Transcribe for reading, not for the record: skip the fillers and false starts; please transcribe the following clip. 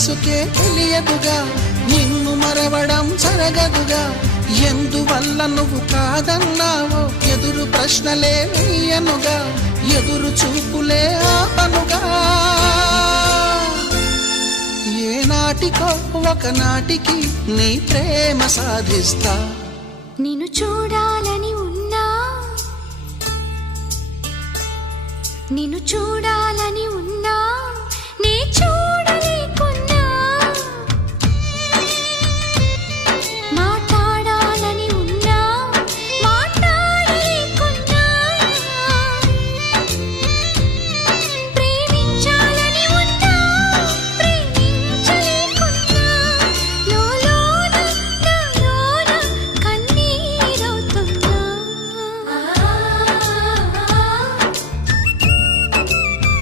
మనసుకే తెలియదుగా, నిన్ను మరవడం జరగదుగా. ఎందువల్ల నువ్వు కాదన్నావో ఎదురు ప్రశ్నలే వేయనుగా, ఎదురు చూపులే ఆపనుగా. ఏనాటికో ఒకనాటికి నీ ప్రేమ సాధిస్తా. నిన్ను చూడాలని ఉన్నా, నిన్ను చూడాలి